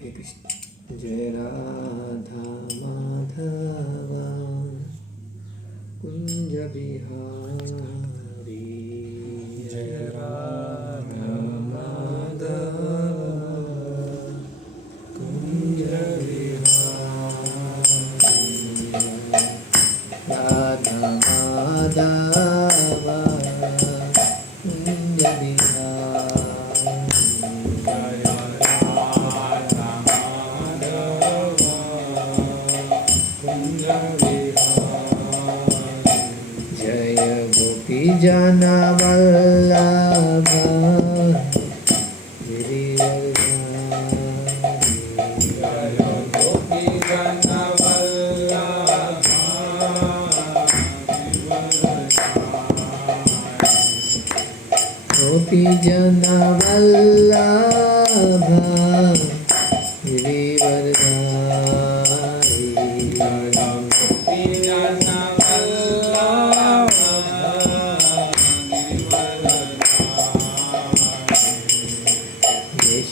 हरे कृष्ण। जय राधा माधव कुंज बिहारी, जय राधा माधव कुंज बिहारी, राधा माधव कुंज बिहारी, जय गोपी जन वल्लभ गोपी जन वल्लभ गिरिवरधारी, गोपी जन वल्लभ गिरिवरधारी,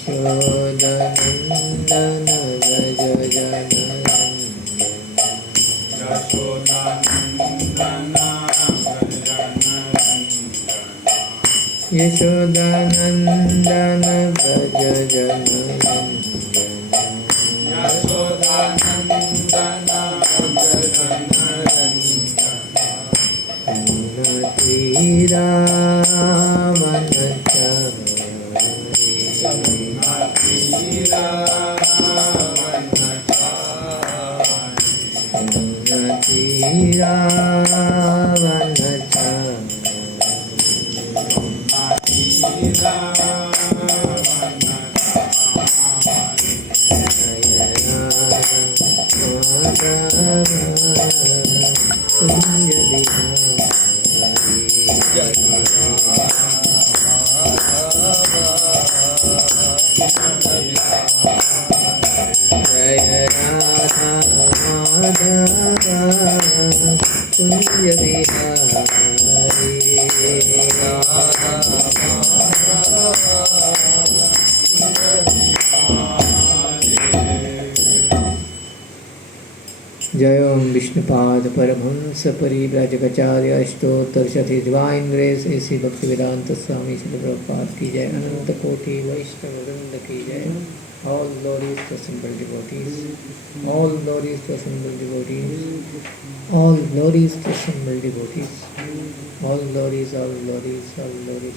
यशोदनन्दन व्रज जननन्दन, यशोदानन्दन व्रज जननन्दन, यशोदानन्दन व्रज जननन्दन, जय ओम विष्णुपाद परमहंस परिव्राजकाचार्य अष्टोत्तरशती डिवाइन ग्रेस ऐसी भक्तिवेदांत स्वामी श्री प्रभुपाद की जय। अनंत कोटि वैष्णव वृंद की जय। All glories to assembled devotees, all glories to assembled devotees, all glories to assembled devotees, all glories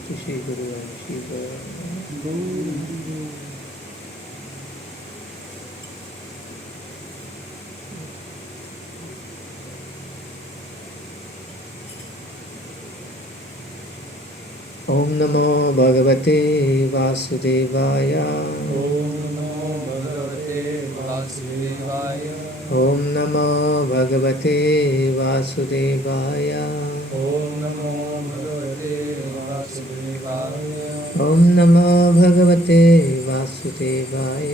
to Shri Guru and Shri Guru. ओम नमो भगवते वासुदेवाय, ओम नमो भगवते वासुदेवाय, ओम नमो भगवते वासुदेवाय, ओम नमो भगवते वासुदेवाय, ओम नमो भगवते वासुदेवाय,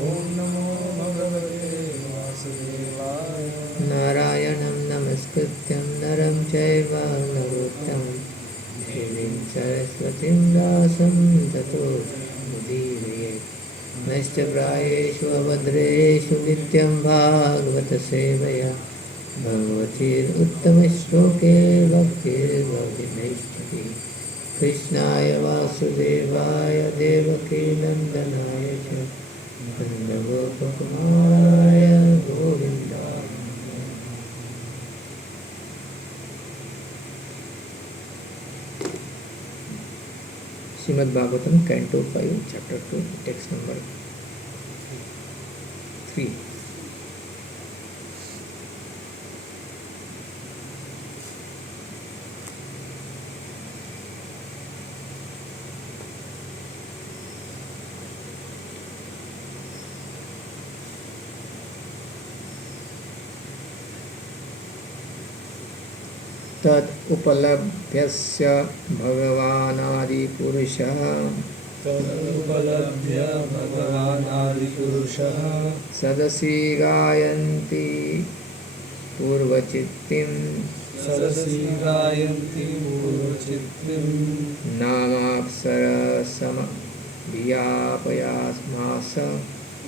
ओम नमो भगवते वासुदेवाय। नारायणं नमस्कृत्यं नरं चैव नरोत्तमं देवीं सरस्वतीं व्यासं ततो मुदीरयेत्। नश्च प्रायेषु अभद्रेषु नित्यं भागवत सेवया भगवतीरुत्तमश्लोके भक्तिर्भवति। कृष्णाय वासुदेवाय देवकी नन्दनाय च नन्दगोपकुमाराय गोविन्दाय। Srimad Bhagavatam, Canto 5, Chapter 2, Text number 3. तद उपलभ्यस्य भगवानादिपुरुषः, तदुपलभ्य भगवानादिपुरुषः सदसि गायन्ति पूर्वचित्तिं, सदसि गायन्ति पूर्वचित्तिं नामाप्सरसमभियापयामास,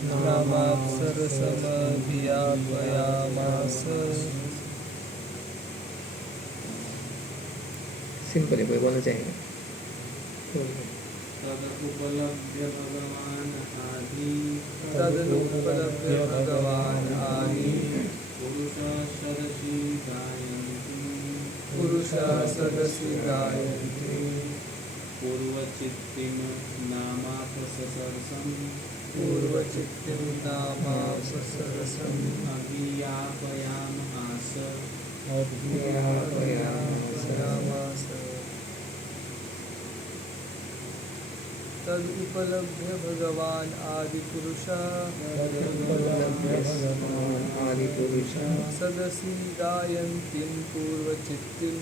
नामाप्सरसमभियापयामास सिंपल है, कोई बोलना चाहेगा? तदुपलभ्य भगवान् आदि तदनुपलभ्य भगवान् आदि पुरुषः सदसि गायन्ति पुरुषः सदसि गायन्ति पूर्वचित्तिं नामापसरसम् पूर्वचित्तिं नामापसरसम् अभियापयामास अभियापयामास तदुपलभ्य भगवान् आदिपुरुषः आदिपुरुषः सदसि गायन्तीं पूर्वचित्तिं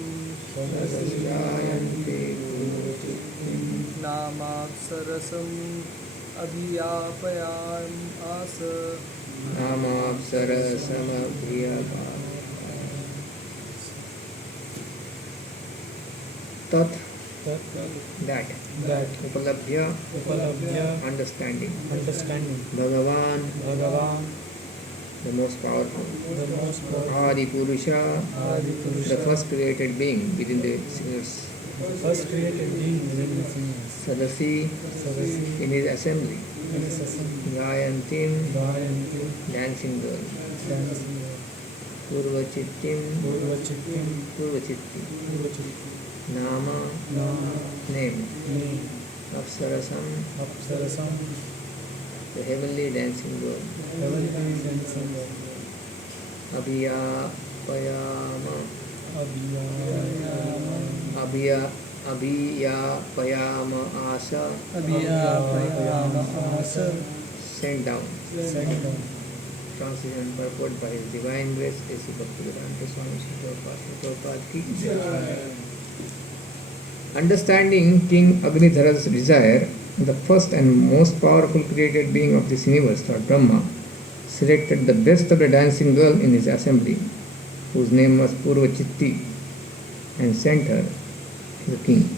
नामाप्सरसम् अभियापयामास तत् that उपलभ्य understanding भगवान Bhagavan, the most powerful the most powerful Adi Purusha, Adipurusha, the first created being within the universe, first created being within the universe. Sadasi, Sadasi, in his assembly, in his assembly, Gayantim, Gayanti, dancing girl, dancing, Purvachittim, Purvachittim, Purvachitti, Purvachittim, Nama, Nama, name, name, Apsarasam, Apsarasam, the heavenly dancing girl, heavenly dancing girl, Abhiyapayama, Abhiyayama, Abhiyapayama Asa, अभियापयामास sent down. sent down. Translation and purport by His Divine Grace, A.C. Bhaktivedanta Swami Srila Prabhupada ki jai. Understanding King Agnidhara's desire, the first and most powerful created being of this universe, Lord Brahma, selected the best of the dancing girl in his assembly, whose name was Purvachitti, and sent her to the king.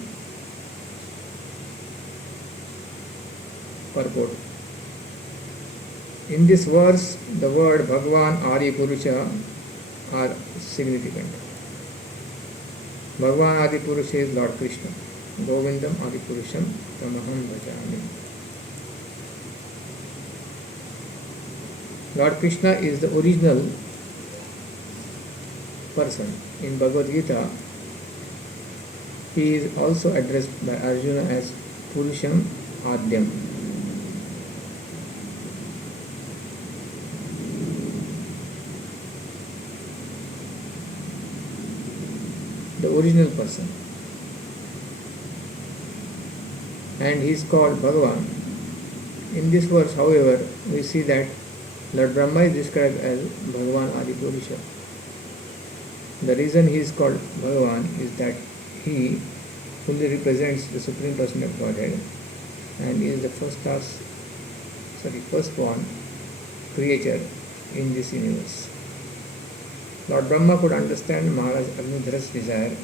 Purport. In this verse, the word Bhagavan Adi Purusha are significant. Bhagavan Adi Purusha is Lord Krishna. Govindam Adi Purusham Tamaham Bhajami. Lord Krishna is the original person. In Bhagavad Gita, he is also addressed by Arjuna as Purusham Adyam. The original person, and he is called Bhagavan. In this verse, however, we see that Lord Brahma is described as Bhagavan Adi Purusha. The reason he is called Bhagavan is that he fully represents the Supreme Person of Godhead and is the firstborn creature in this universe. Lord Brahma could understand Maharaj Agnidhara's desire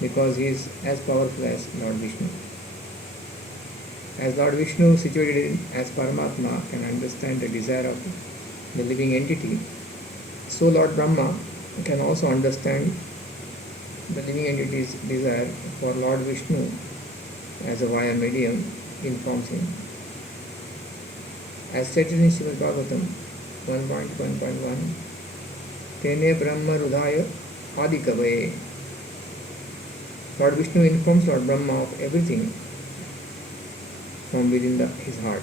because he is as powerful as Lord Vishnu. As Lord Vishnu, situated as Paramatma, can understand the desire of the living entity, so Lord Brahma can also understand the living entity's desire for Lord Vishnu as a via medium informs him. As stated in Srimad Bhagavatam 1.1.1, Tene Brahma Rudhaya Adikavaye. Lord Vishnu informs Lord Brahma of everything from within his heart.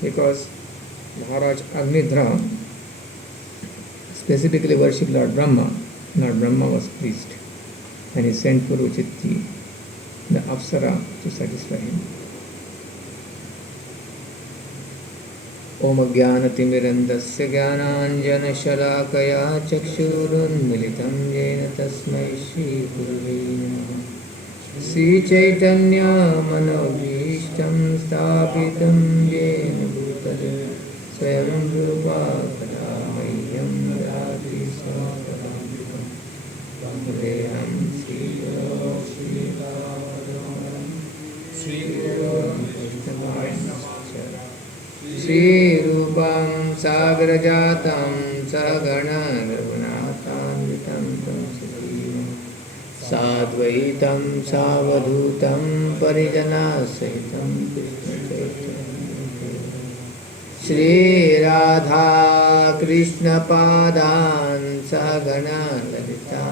Because Maharaj Agnidhara specifically worshipped Lord Brahma was pleased and he sent Purvachitti, the Apsara, to satisfy him. Om Jnanatimirandasya Jnananjanashalakaya Chakshurunmilitam Jena Tasmai Shri Gurave Namaha. Sri Chaitanya Manobhishtam Sthapitam Jena Bhutale Swayam Rupa Kadamayyam Radhi Swapadam Vamdeham Sri Guru Sri Bhagavatam Sri Guru Vaishnavaya Namaha. श्रीरूपं सागरजातं सहगणा रघुनाथान्वितं तं सजीवं साद्वैतं सावधूतं परिजनसहितं कृष्णचैतन्यं श्रीराधा कृष्णपादान् सहगणा ललिता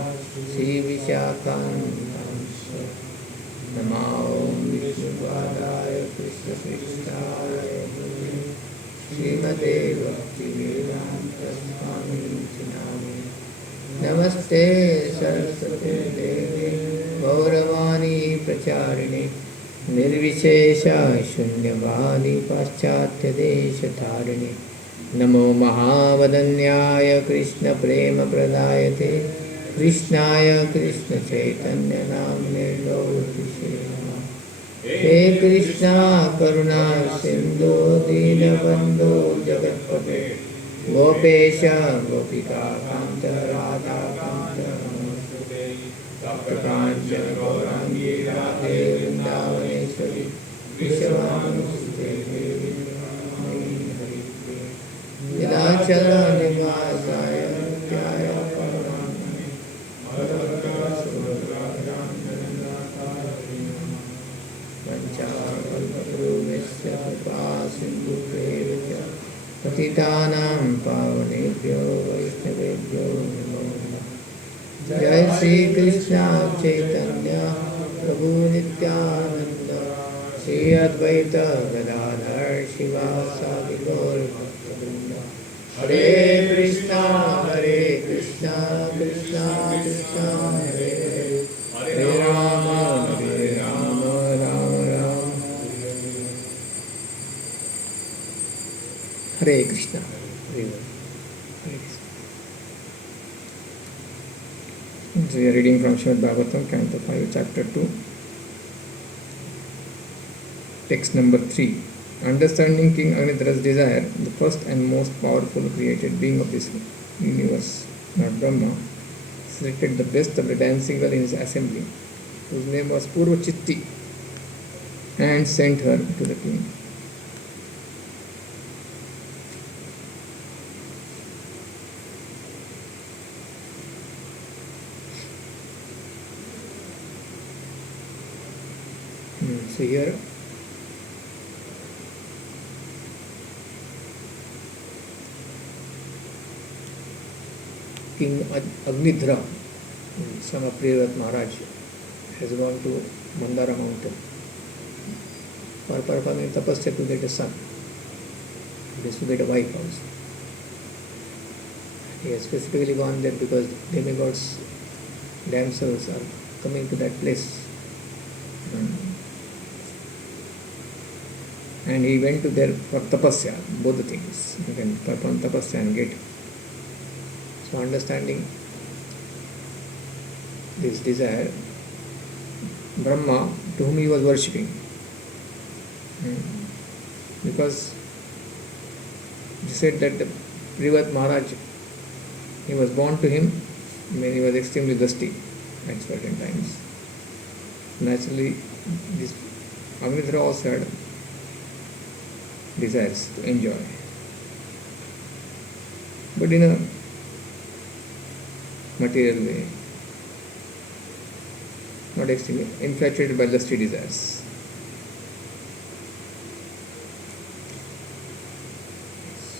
श्रीविशाखान्वितांश्च नमो विष्णुपादाय कृष्णपृष्ठाय श्रीमते भक्तिवेदान्तस्वामिनिति नामिने नमस्ते सरस्वती देवे गौरवाणी प्रचारिणे निर्विशेषा शून्यवादी पाश्चात्यदेशतारिणे नमो महावदन्याय कृष्णप्रेमप्रदायते कृष्णाय कृष्णचैतन्यनाम्ने गौरतिषे हे कृष्णा करुणा सिन्धु दीनबन्धो जगत्पते गोपेश गोपिकान्त राधाकान्त नमोस्तुते तप्तकाञ्चन गौराङ्गी राधे वृन्दावनेश्वरि विश्ववानुसुते देवी प्रणमामि हरिप्रिये नीलाचल निवासाय नित्याय परमात्मने भगवता सुभद्राभ्यां वञ्चाकल्पतरुभ्यश्च कृपासिन्धुभ्येव च पतितानां पावनेभ्यो वैष्णवेभ्यो नमो नमः। जय श्री कृष्ण चैतन्य प्रभु नित्यानंद श्री अद्वैत गदाधर शिवासादि गौर भक्तवृंद हरे कृष्णा कृष्णा कृष्णा हरे हरे हरे राम राम राम हरे कृष्णा हरे Krishna. So we are reading from Srimad Bhagavatam, Canto 5, Chapter 2, text number 3. Understanding King Agnidra's desire, the first and most powerful created being of this universe, Lord Brahma, selected the best of the dancing girl in his assembly, whose name was Purvachitti, and sent her to the king. So here King Agnidhra, son of Priyavrat Maharaj, has gone to Mandara mountain for performing tapasya to get a son. He has to get a wife also. He has specifically gone there because demigods, damsels are coming to that place. And he went to there for tapasya, both the things. You can perform tapasya and get. So understanding this desire, Brahma, to whom he was worshipping, because he said that Priyavrat Maharaj, he was born to him when he was extremely thirsty at certain times. Naturally, this Agnidhra also had desires to enjoy, but in a material way, not extremely infatuated by lusty desires.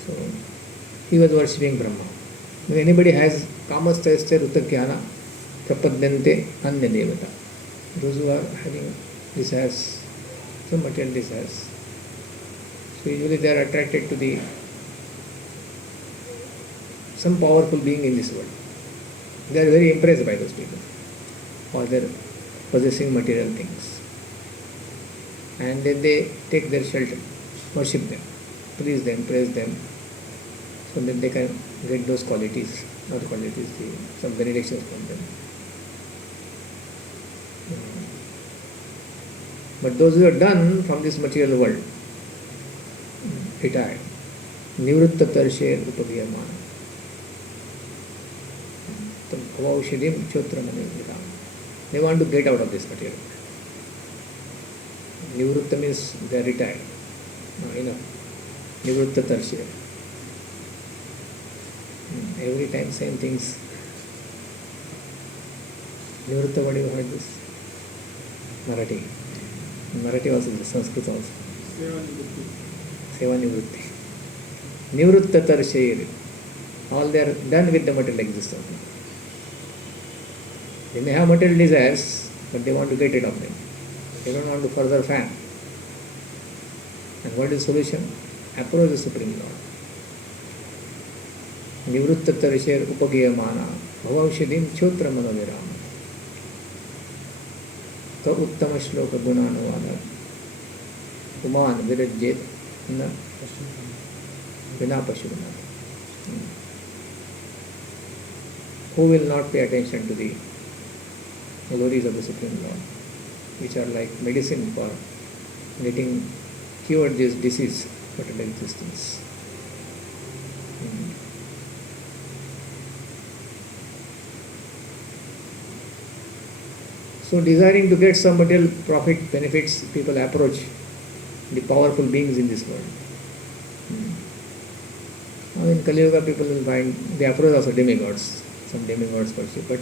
So he was worshipping Brahma. When anybody has kamasthasya rutakyana prapadyante anya devata, those who are having desires, some material desires, so usually they are attracted to some powerful being in this world. They are very impressed by those people, or they are possessing material things, and then they take their shelter, worship them, please them, praise them, so that they can get those qualities, not qualities, some benedictions from them. But those who are done from this material world, retired, nivritta tarshe upaviyamana, avaushidhim chotramanivritam, they want to get out of this material world. Nivritta means they are retired, enough. Nivritta Tarshya. Every time same things. Nivritta, what do you heard this? Marathi. Marathi also, Sanskrit also. Seva Nivritti. Nivritta Tarshya. All they are done with the material existence. They may have material desires, but they want to get rid of them. They don't want to further fan. And what is the solution? Approach the Supreme Lord. Nivritta Tarshya Upagiyamana Bhavavshadim Chotra Manoviram Ka Uttama Shloka Gunanuvada Uman Virajit Na Vinapashuna. Who will not pay attention to the glories of the Supreme Lord, which are like medicine for getting cured this disease of existence? So desiring to get some material profit benefits, people approach the powerful beings in this world. Now in Kali Yuga people will find they approach also demigods, some demigods worship, but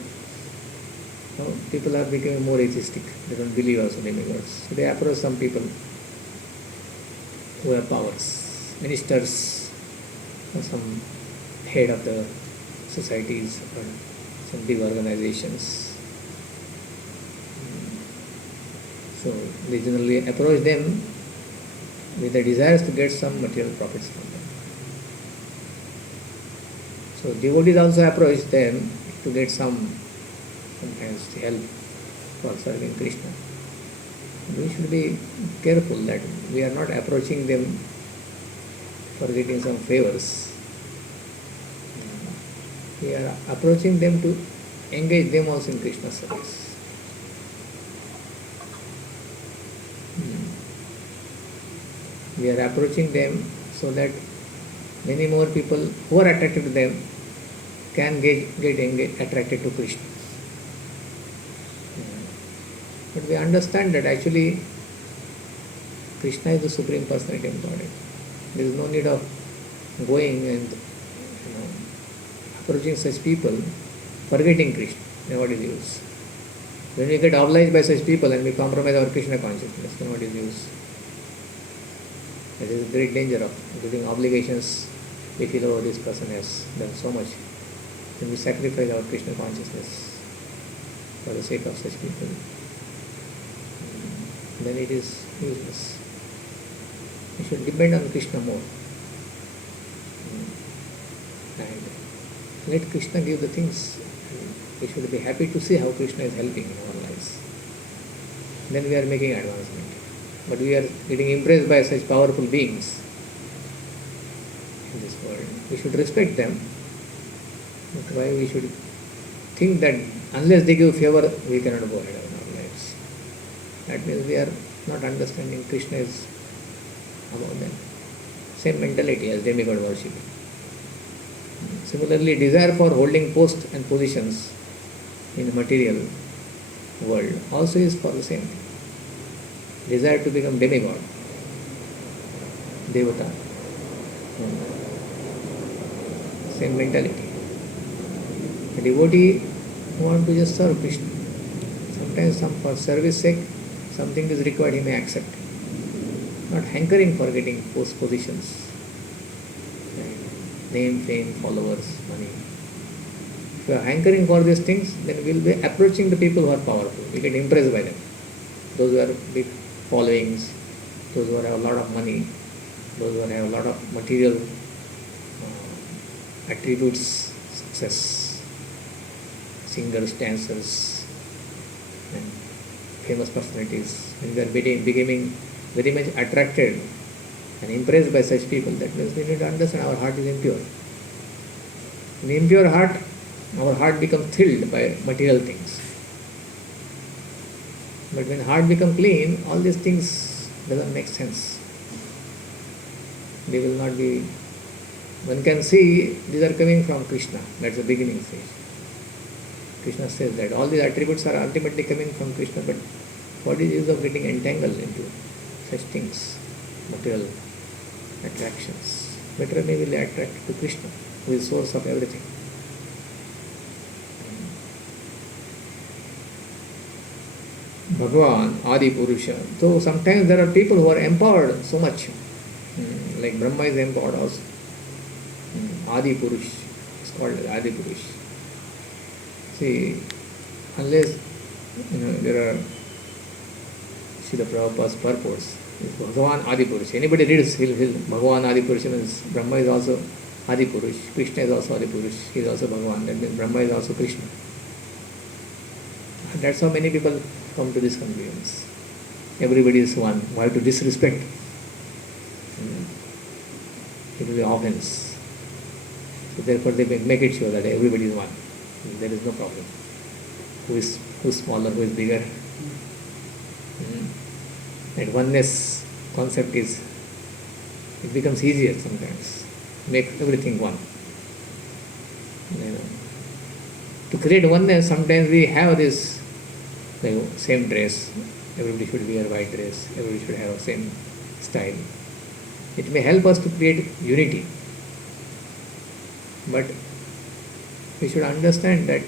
now people are becoming more atheistic. They don't believe also demigods. So they approach some people who have powers, ministers, or some head of the societies or some big organizations. So they generally approach them with the desires to get some material profits from them. So devotees also approach them to get sometimes help for serving Krishna. We should be careful that we are not approaching them for getting some favors. We are approaching them to engage them also in Krishna's service. We are approaching them so that many more people who are attracted to them can get attracted to Krishna. But we understand that actually Krishna is the Supreme Personality of Godhead. There is no need of going and approaching such people, forgetting Krishna. Then what is the use? When we get obliged by such people and we compromise our Krishna consciousness, then what is the use? That is a great danger of giving obligations. We feel, oh, this person has done so much. Then we sacrifice our Krishna consciousness for the sake of such people. Then it is useless. We should depend on Krishna more. And let Krishna give the things. We should be happy to see how Krishna is helping in our lives. Then we are making advancement. But we are getting impressed by such powerful beings in this world. We should respect them. That's why we should think that unless they give favor, we cannot go ahead in our lives. That means we are not understanding Krishna is above them. Same mentality as demigod worship. Similarly, desire for holding posts and positions in the material world also is for the same thing. Desire to become demigod, devata. Same mentality. A devotee wants to just serve Krishna. Sometimes for service sake, something is required, he may accept. Not hankering for getting post positions, name, fame, followers, money. If you are hankering for these things, then we will be approaching the people who are powerful. We get impressed by them. Those who are big followings, those who have a lot of money, those who have a lot of material attributes, success, singers, dancers, and famous personalities. When we are becoming very much attracted and impressed by such people, that means we need to understand our heart is impure. In impure heart, our heart becomes thrilled by material things. But when heart becomes clean, all these things doesn't make sense. They will not be. One can see these are coming from Krishna. That's the beginning stage. Krishna says that all these attributes are ultimately coming from Krishna, but what is the use of getting entangled into such things, material attractions. Better we will attract to Krishna, who is source of everything. Bhagavan, Adi Purusha. So sometimes there are people who are empowered so much, like Brahma is empowered also. Adi Purush is called Adi Purush. See, unless there are Srila Prabhupada's purports, is Bhagavan Adi Purush. Anybody reads, he'll Bhagavan Adi Purush means Brahma is also Adi Purush, Krishna is also Adi Purush, he is also Bhagavan, that means Brahma is also Krishna. And that's how many people come to this conclusions. Everybody is one. Why to disrespect? It will be offense. So therefore they make it sure that everybody is one. There is no problem. Who's smaller, who is bigger? That oneness concept it becomes easier sometimes. Make everything one. To create oneness, sometimes we have this same dress. Everybody should wear white dress. Everybody should have the same style. It may help us to create unity. But we should understand that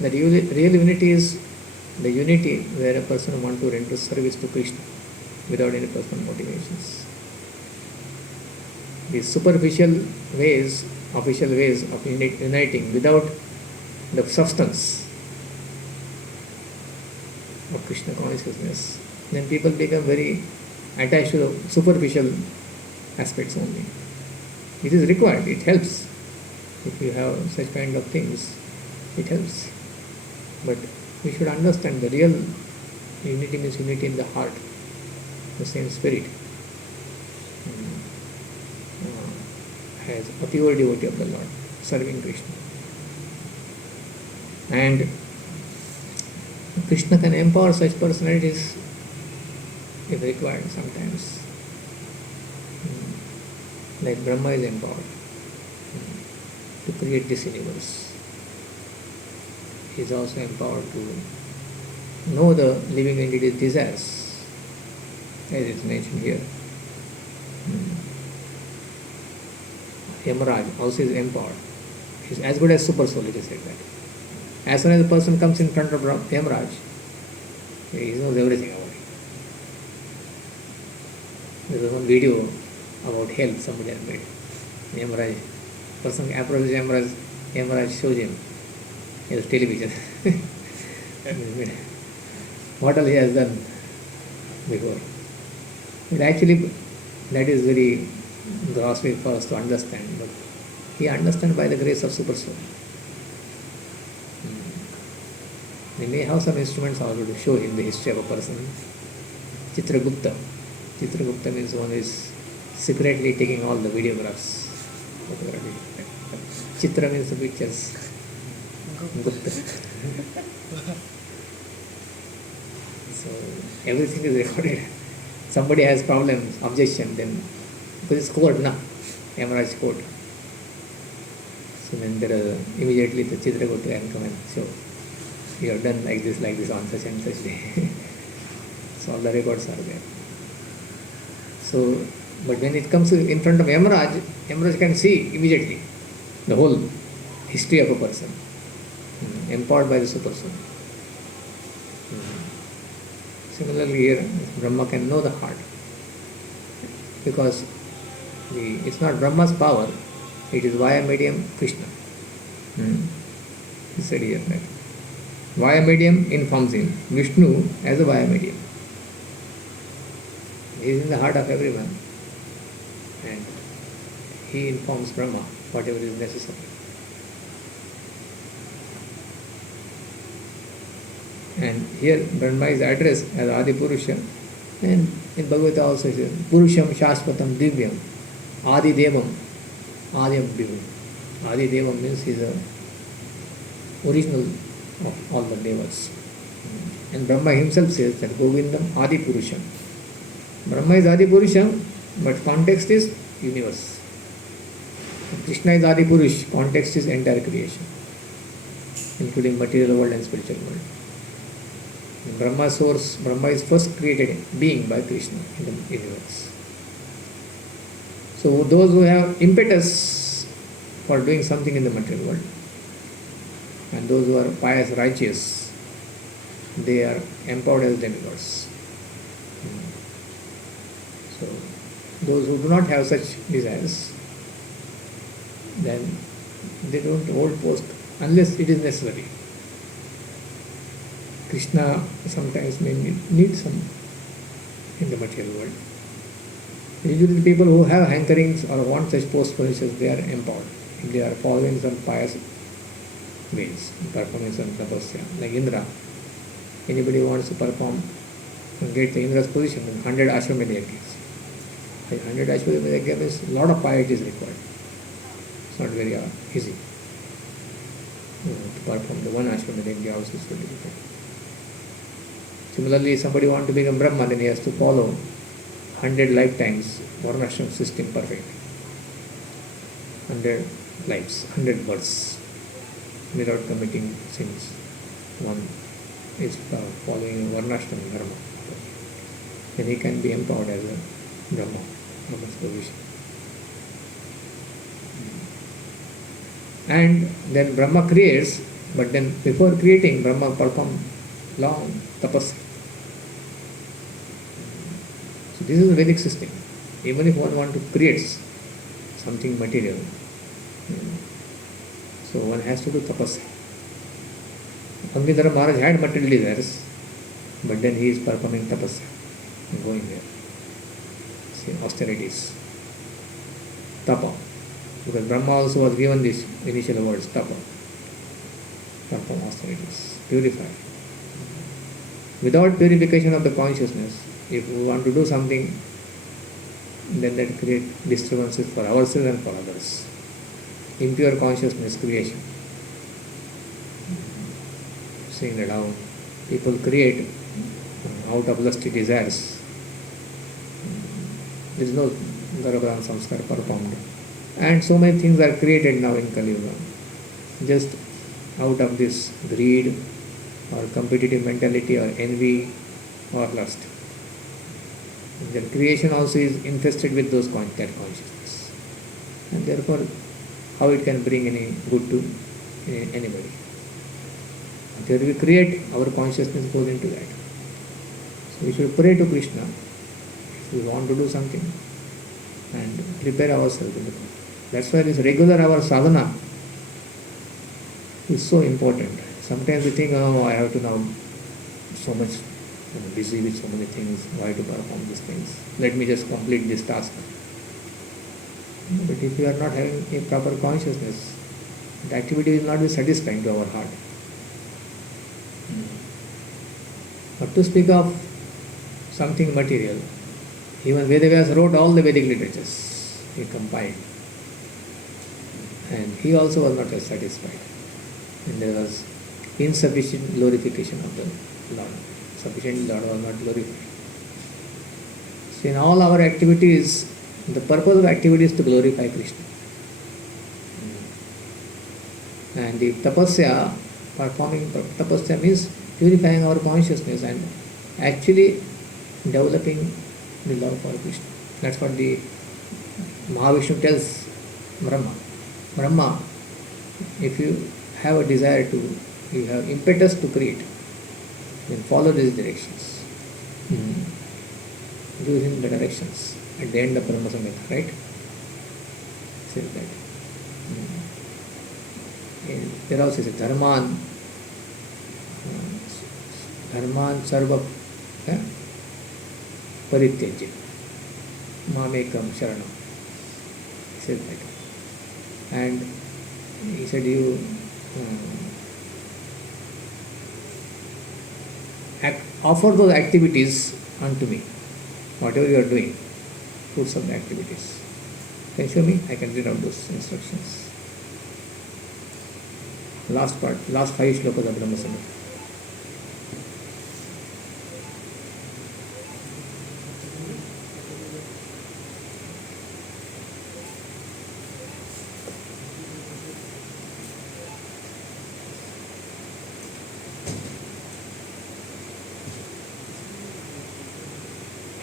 the real unity is the unity where a person wants to render service to Krishna without any personal motivations. These superficial ways, official ways of uniting without the substance of Krishna consciousness, then people become very attached to the superficial aspects only. It is required, it helps. If you have such kind of things, it helps. But we should understand the real unity means unity in the heart, the same spirit. As a pure devotee of the Lord, serving Krishna. And Krishna can empower such personalities if required sometimes. Like Brahma is empowered to create this universe. He is also empowered to know the living entity's desires, as it is mentioned here. Yamaraj also is empowered. He is as good as super soul, it is said that. As soon as a person comes in front of Yamaraj, he knows everything about it. There is one video about health somebody has made. Yamaraj, person approaches Yamaraj, Yamaraj shows him his television. What all he has done before. But actually, that is very grossly for us to understand. But he understands by the grace of Super Soul. We may have some instruments also to show him the history of a person. Chitragupta. Chitragupta means one is secretly taking all the videographs. Chitra means the pictures. Gupta. So everything is recorded. Somebody has problems, objection, then because it's court, na? Yamaraj court. So then there are immediately the Chitragupta can come and show. You have done like this on such and such day. So all the records are there. So, but when it comes in front of Yamaraj, Yamaraj can see immediately the whole history of a person, empowered by the super soul. Similarly here, Brahma can know the heart, because it's not Brahma's power, it is via medium Krishna. He said here that via medium informs him, Vishnu as a via medium. He is in the heart of everyone, and he informs Brahma whatever is necessary. And here Brahma is addressed as Adi Purusha, and in Bhagavata also it says Purusham Shashvatam Divyam Adi Devam Adi Devam. Adi Devam means he is the original of all the devas. And Brahma himself says that Govindam Adi Purusham. Brahma is Adi Purusham, but context is universe. Krishna is Adi Purush, context is entire creation, including material world and spiritual world. Brahma source, Brahma is first created being by Krishna in the universe. So those who have impetus for doing something in the material world, and those who are pious, righteous, they are empowered as demigods. So those who do not have such desires, then they don't hold post unless it is necessary. Krishna sometimes may need some in the material world. Usually the people who have hankerings or want such post positions, they are empowered. If they are following some pious ways, performing some tapasya, like Indra. Anybody who wants to perform and get the Indra's position, 100 Ashwamedha yajnas. 100 Ashwamedha yajna means a lot of piety is required. It's not very easy. To perform the one Ashwamedha yajna also is very difficult. Similarly, somebody wants to become Brahma, then he has to follow 100 lifetimes, Varnashram system perfect. 100 lives, 100 births, without committing sins. One is following Varnashram Dharma. Then he can be empowered as a Brahma, Brahma's position. And then Brahma creates, but then before creating, Brahma performs long tapasya. So this is a Vedic system. Even if one wants to create something material, so one has to do tapasya. Angidhara Maharaj had material desires, but then he is performing tapasya, going there. See, austerities. Tapa. Because Brahma also was given these initial words, tapa. Tapa, austerities. Purify. Without purification of the consciousness, if we want to do something, then that creates disturbances for ourselves and for others. Impure consciousness creation. Seeing that how people create out of lusty desires. There is no Garbhadan Samskar performed. And so many things are created now in Kali Yuga. Just out of this greed or competitive mentality or envy or lust. The creation also is infested with that consciousness. And therefore, how it can bring any good to anybody. Until we create, our consciousness goes into that. So we should pray to Krishna if we want to do something and prepare ourselves. That's why this regular our sadhana is so important. Sometimes we think, oh, I have to now so much busy with so many things, why to perform these things? Let me just complete this task. But if we are not having a proper consciousness, the activity will not be satisfying to our heart. But to speak of something material, even Vedavyas wrote all the Vedic literatures, he compiled. And he also was not satisfied. And there was insufficient glorification of the Lord. Sufficient Lord was not glorified. So in all our activities, the purpose of activity is to glorify Krishna. And the tapasya, performing tapasya means purifying our consciousness and actually developing the love for Krishna. That's what the Mahavishnu tells Brahma. Brahma, if you have a desire to, you have impetus to create, then follow these directions. Do in the directions at the end of Brahma Samhita, right? Say that. There also is Dharman sarva parityajya mamekam sharanam. He said that. And he said, you offer those activities unto me, whatever you are doing, fruits of the activities. Can you show me? I can read out those instructions. Last part, last 5 shlokas of Brahma Samhita.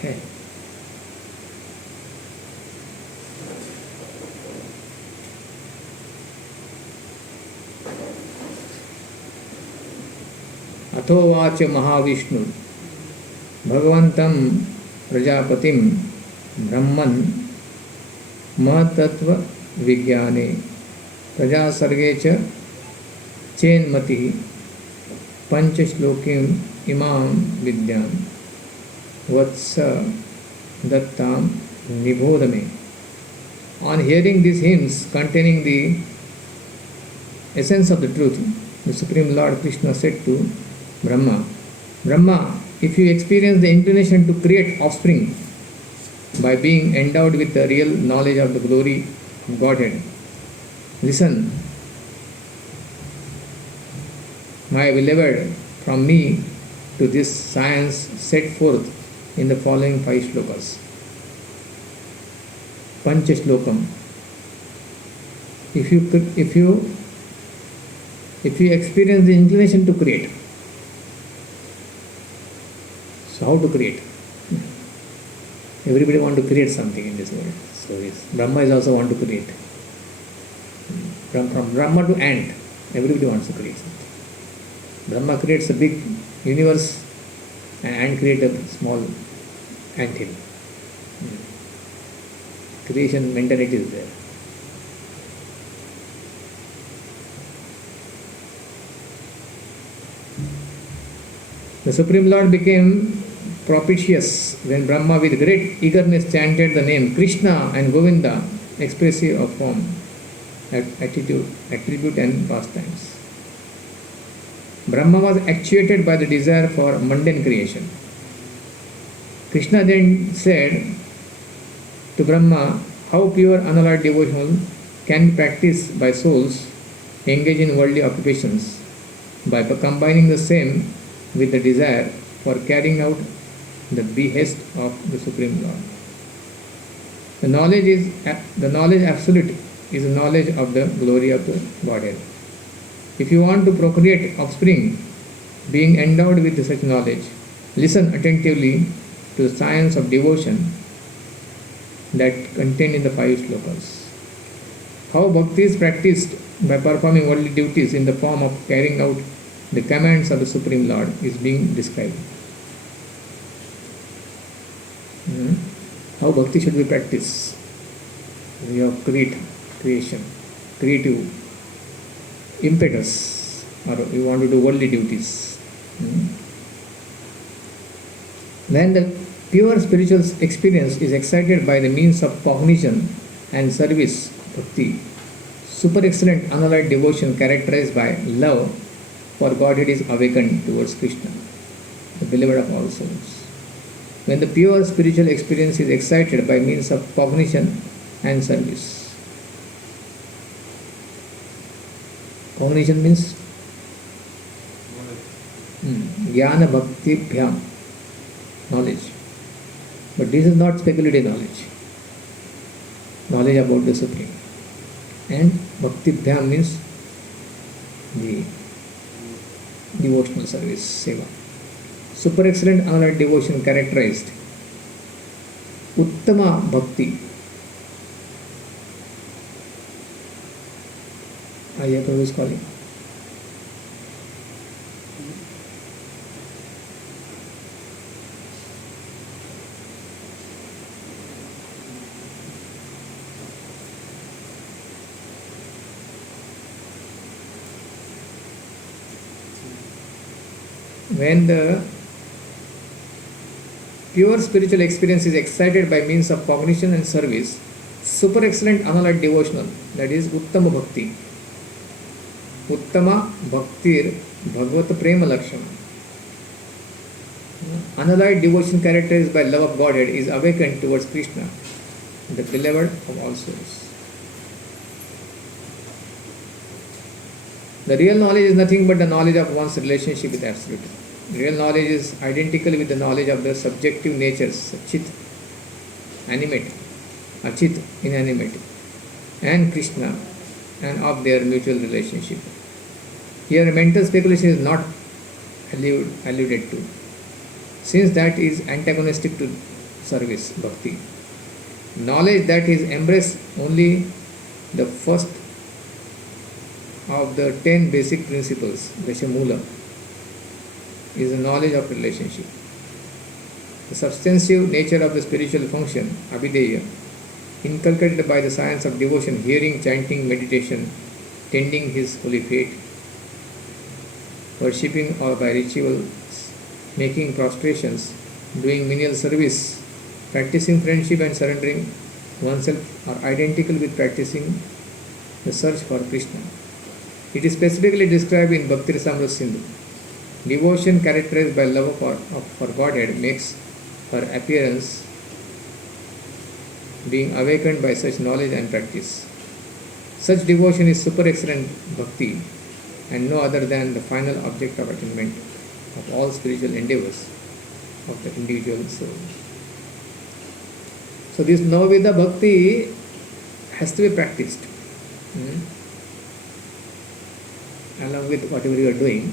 Hey. अथोवाच Mahavishnu भगवन्तं प्रजापतिं ब्रह्मन् महतत्व विज्ञाने प्रजासर्गे च चेन्मतिः पंचश्लोकीम् इमां विद्यां वत्स दत्तां निबोध मे. On hearing these hymns containing the essence of the truth, the Supreme Lord Krishna said to Brahma, Brahma, if you experience the inclination to create offspring by being endowed with the real knowledge of the glory of Godhead, listen, my beloved, from me to this science set forth in the following 5 shlokas. Pancha Shlokam. If you experience the inclination to create, so how to create? Everybody want to create something in this world. So yes, Brahma is also want to create. From Brahma to ant, everybody wants to create something. Brahma creates a big universe and ant creates a small anthill. Creation mentality is there. The Supreme Lord became propitious when Brahma with great eagerness chanted the name Krishna and Govinda, expressive of form, attribute and pastimes. Brahma was actuated by the desire for mundane creation. Krishna then said to Brahma, how pure unalloyed devotion can be practiced by souls engaged in worldly occupations by combining the same with the desire for carrying out the behest of the Supreme Lord. The knowledge absolute is the knowledge of the glory of the Godhead. If you want to procreate offspring, being endowed with such knowledge, listen attentively to the science of devotion that contained in the 5 shlokas. How bhakti is practiced by performing worldly duties in the form of carrying out the commands of the Supreme Lord is being described. How bhakti should be practiced. We have creation, creative impetus, or we want to do worldly duties. When the pure spiritual experience is excited by the means of cognition and service, bhakti, super excellent unalloyed devotion characterized by love for Godhead is awakened towards Krishna, the beloved of all souls. When the pure spiritual experience is excited by means of cognition and service. Cognition means jnana bhakti bhyam, knowledge. But this is not speculative knowledge. Knowledge about the Supreme. And bhakti bhyam means the devotional service, seva. Super excellent unalloyed devotion characterized Uttama Bhakti. Prabhu is calling. When the pure spiritual experience is excited by means of cognition and service, super excellent unalloyed devotional, that is Uttama Bhakti. Uttama Bhaktir Bhagavata Prema Lakshana. Unalloyed devotion characterized by love of Godhead is awakened towards Krishna, the beloved of all souls. The real knowledge is nothing but the knowledge of one's relationship with Absolute. Real knowledge is identical with the knowledge of the subjective natures, Chit, animate, Achit, inanimate, and Krishna, and of their mutual relationship. Here mental speculation is not alluded to, since that is antagonistic to service, bhakti. Knowledge that is embraced only the first of the 10 basic principles, Dashamula, is the knowledge of relationship. The substantive nature of the spiritual function, abhideya, inculcated by the science of devotion, hearing, chanting, meditation, tending his holy fate, worshipping or by rituals, making prostrations, doing menial service, practicing friendship and surrendering oneself are identical with practicing the search for Krishna. It is specifically described in Bhakti Rasamrita Sindhu. Devotion characterized by love for Godhead makes her appearance, being awakened by such knowledge and practice. Such devotion is super excellent bhakti and no other than the final object of attainment of all spiritual endeavors of the individual soul. So this Navavida bhakti has to be practiced along with whatever you are doing.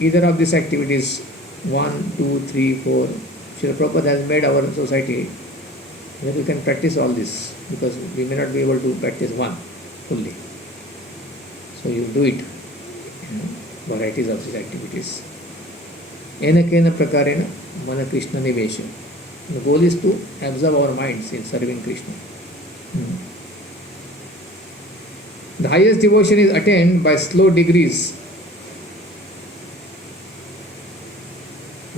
Either of these activities, 1, 2, 3, 4, Srila Prabhupada has made our society that we can practice all this, because we may not be able to practice one fully. So you do it, varieties of these activities. Enakena prakarena mana Krishna nivesha. The goal is to absorb our minds in serving Krishna. The highest devotion is attained by slow degrees,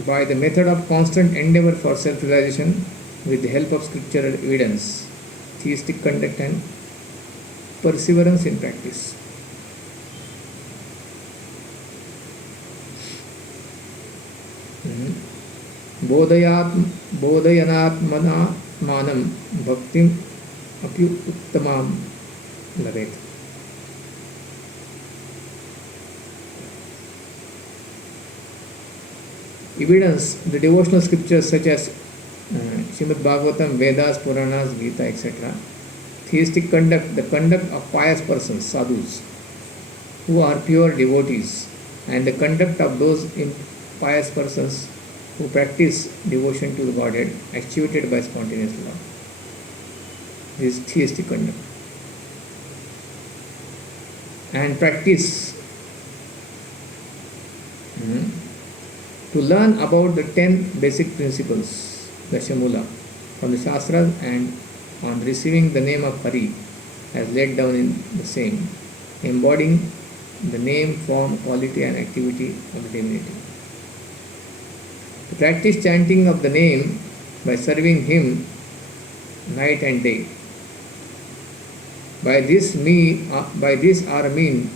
by the method of constant endeavor for self-realization with the help of scriptural evidence, theistic conduct and perseverance in practice. Bodhayanatmana manam bhaktim apyu uttamam lavet. Evidence, the devotional scriptures such as Srimad Bhagavatam, Vedas, Puranas, Gita, etc. Theistic conduct, the conduct of pious persons, sadhus, who are pure devotees, and the conduct of those pious persons who practice devotion to the Godhead, actuated by spontaneous love. This is theistic conduct. And practice to learn about the 10 basic principles, Dashamula, from the Shastras, and on receiving the name of Hari as laid down in the same, embodying the name, form, quality and activity of the divinity. To practice chanting of the name by serving him night and day. By this are mean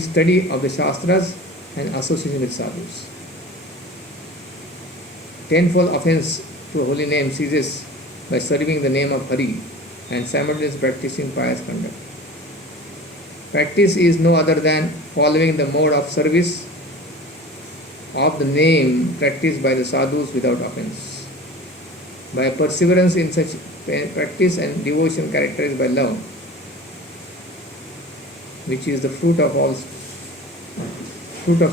study of the Shastras and association with sadhus. Tenfold offense to holy name ceases by serving the name of Hari and simultaneously practicing pious conduct. Practice is no other than following the mode of service of the name practiced by the sadhus without offense. By perseverance in such practice and devotion characterized by love, which is the fruit of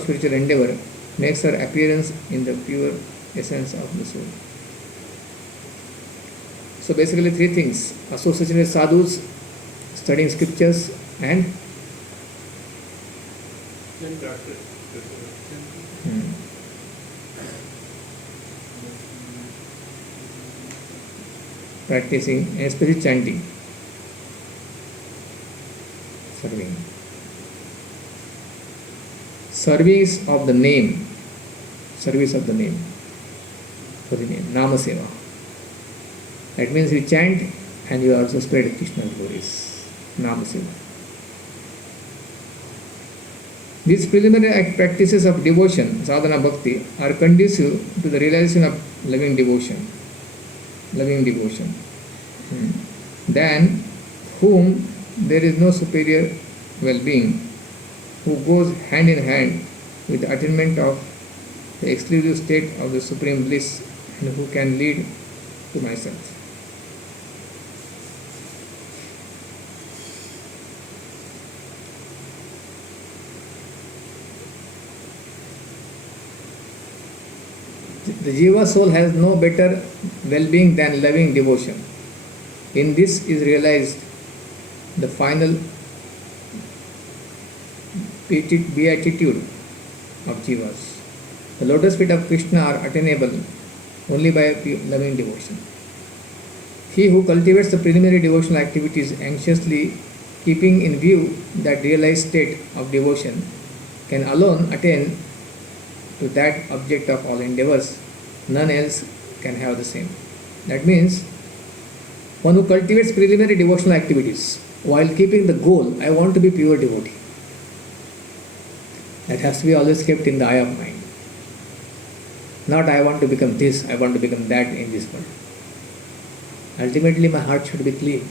spiritual endeavor, makes her appearance in the pure essence of the soul. So basically 3 things: association with sadhus, studying scriptures, and practicing, especially chanting, serving. Service of the name, for the name, Nama Seva. That means you chant and you also spread Krishna's glories, Nama Seva. These preliminary practices of devotion, sadhana bhakti, are conducive to the realization of loving devotion, than whom there is no superior well-being, who goes hand in hand with the attainment of the exclusive state of the supreme bliss, and who can lead to myself. The Jiva soul has no better well-being than loving devotion. In this is realized the final beatitude of jivas. The lotus feet of Krishna are attainable only by loving devotion. He who cultivates the preliminary devotional activities anxiously, keeping in view that realized state of devotion, can alone attain to that object of all endeavors. None else can have the same. That means one who cultivates preliminary devotional activities while keeping the goal, I want to be pure devotee. That has to be always kept in the eye of mind. Not I want to become this, I want to become that in this world. Ultimately my heart should be clean.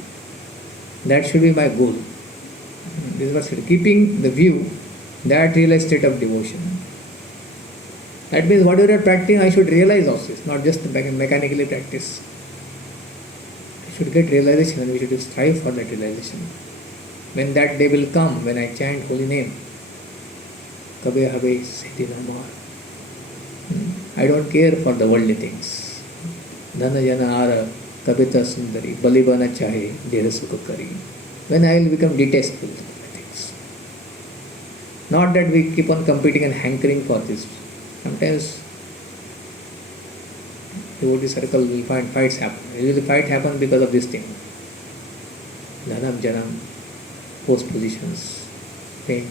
That should be my goal. This is what should be. Keeping the view, that realized state of devotion. That means whatever you are practicing, I should realize also. It's not just mechanically practice. I should get realization and we should strive for that realization. When that day will come, when I chant holy name, Kabe Habe Siddhi no more. I don't care for the worldly things. Dhana jana ara kabita sundari balibana chahe dera sukha kari. When I will become detestable of things. Not that we keep on competing and hankering for this. Sometimes devotee circle will find fights happen. Usually fight happen because of this thing. Dhanam, janam, post positions, pain.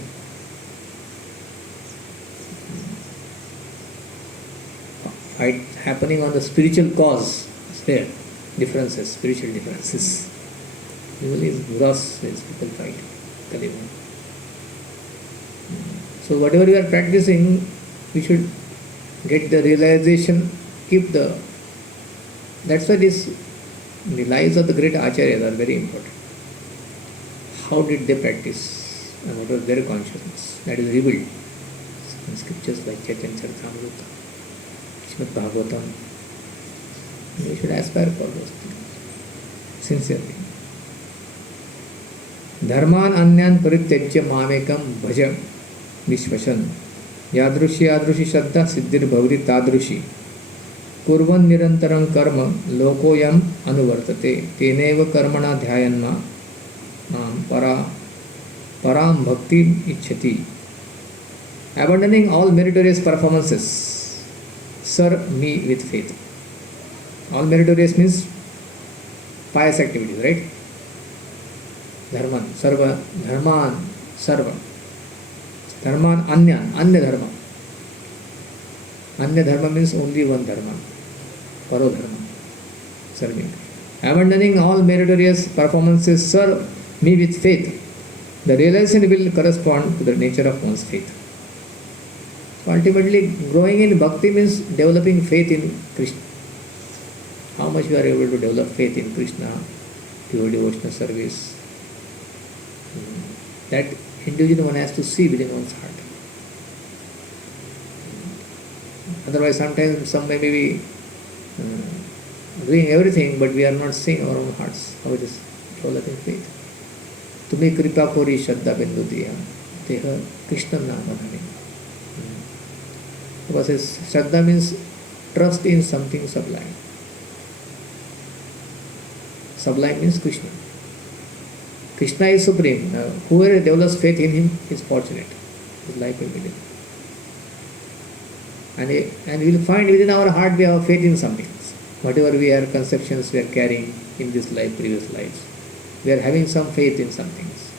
Fight happening on the spiritual cause is there. Differences, spiritual differences. Usually it's gross ways people fight. Kalima. So whatever you are practicing, we should get the realization, keep the... That's why the lives of the great acharyas are very important. How did they practice and what was their consciousness? That is revealed in scriptures like Chaitanya Charitamrita, Srimad Bhagavatam. We should aspire for those things, sincerely. Dharman anyan parityajya mamekam bhaja vishvasan yadrushi shraddha siddhir bhavri tadrushi kurvan nirantaram karma lokoyam anuvartate tenev karmana dhyayanma param bhakti ichchati. Abandoning all meritorious performances, serve me with faith. All meritorious means pious activities, right? Dharman, sarva, dharman, sarva. Dharman, anya dharma. Anya dharma means only one dharma. Paro dharma. Serving. Abandoning all meritorious performances, serve me with faith. The realization will correspond to the nature of one's faith. So ultimately, growing in bhakti means developing faith in Krishna. How much we are able to develop faith in Krishna, pure devotional service. That individual one has to see within one's heart. Otherwise, sometimes some may be doing everything, but we are not seeing our own hearts, how it is developing faith. Tumi kripa kori shraddha bindu diya, teha Krishna nama dhani. Because shraddha means trust in something sublime. Sublime means Krishna. Krishna is supreme. Whoever develops faith in him is fortunate. His life will be lived. And we will find within our heart we have faith in something. Whatever we are conceptions we are carrying in this life, previous lives, we are having some faith in some things.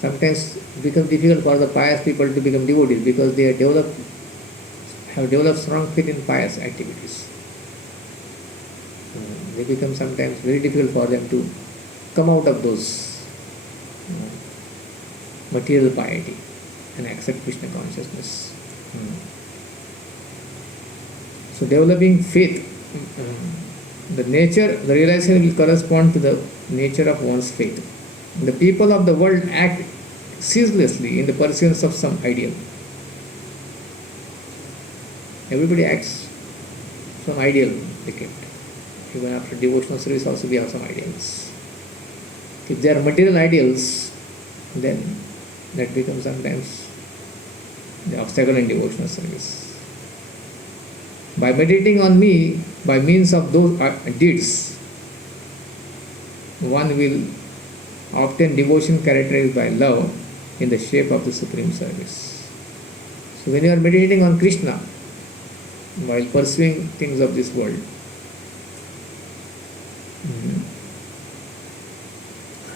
Sometimes it becomes difficult for the pious people to become devotees because they have developed strong faith in pious activities. They become sometimes very difficult for them to come out of those material piety and accept Krishna consciousness. So developing faith, the realization will correspond to the nature of one's faith. The people of the world act ceaselessly in the pursuance of some ideal. Everybody acts some ideal they kept. Even after devotional service also we have some ideals. If they are material ideals, then that becomes sometimes the obstacle in devotional service. By meditating on me, by means of those deeds, one will obtain devotion characterized by love, in the shape of the supreme service. So when you are meditating on Krishna, while pursuing things of this world,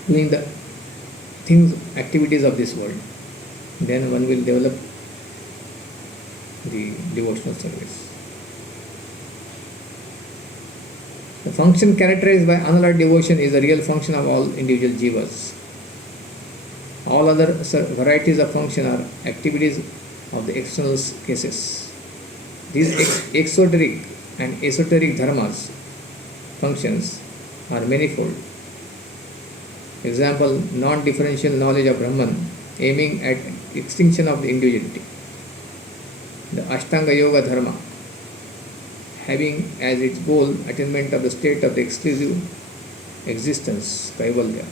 doing the things, activities of this world, then one will develop the devotional service. The function characterized by unalloyed devotion is the real function of all individual jivas. All other varieties of function are activities of the external cases. These exoteric and esoteric dharmas, functions, are manifold. Example, non-differential knowledge of Brahman aiming at extinction of the individuality. The Ashtanga Yoga Dharma having as its goal attainment of the state of the exclusive existence, Kaivalya.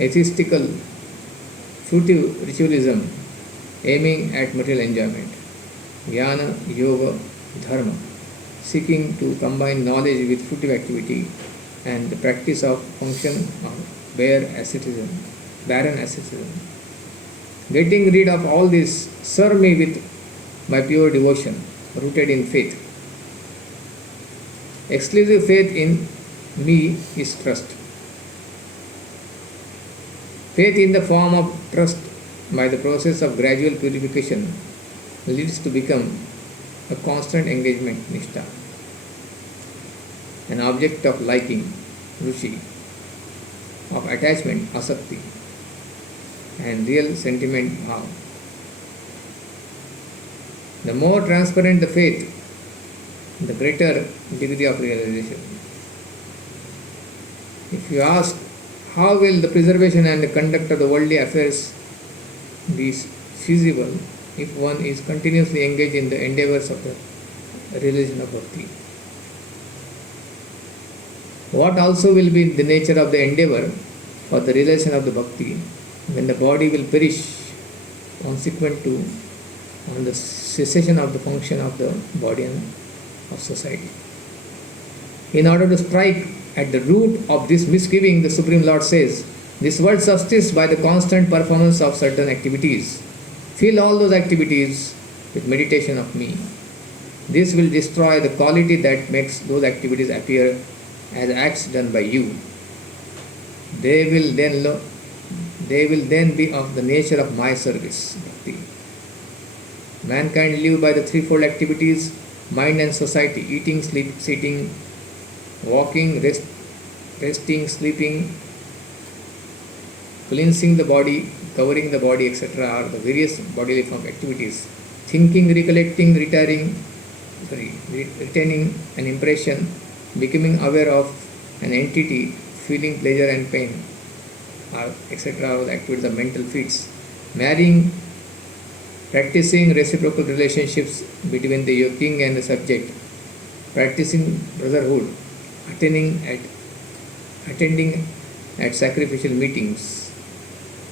Atheistical, fruitive ritualism aiming at material enjoyment. Jnana Yoga Dharma seeking to combine knowledge with fruitive activity and the practice of function of barren asceticism. Getting rid of all this, serve me with my pure devotion, rooted in faith. Exclusive faith in me is trust. Faith in the form of trust by the process of gradual purification leads to become a constant engagement, nishtha, an object of liking, ruchi, of attachment, asakti, and real sentiment, bhav. The more transparent the faith, the greater degree of realization. If you ask, how will the preservation and the conduct of the worldly affairs be feasible if one is continuously engaged in the endeavors of the realization of bhakti? What also will be the nature of the endeavor for the realization of the bhakti when the body will perish consequent to on the cessation of the function of the body and of society? In order to strike at the root of this misgiving, the Supreme Lord says, this world subsists by the constant performance of certain activities. Fill all those activities with meditation of me. This will destroy the quality that makes those activities appear as acts done by you. They will then be of the nature of my service, bhakti. Mankind live by the threefold activities, mind and society, eating, sleep, sitting, walking, resting, sleeping, cleansing the body, covering the body, etc. are the various bodily form activities. Thinking, recollecting, retaining an impression, becoming aware of an entity, feeling pleasure and pain, etc. are the activities of mental feats. Marrying, practicing reciprocal relationships between the king and the subject, practicing brotherhood, attending at sacrificial meetings,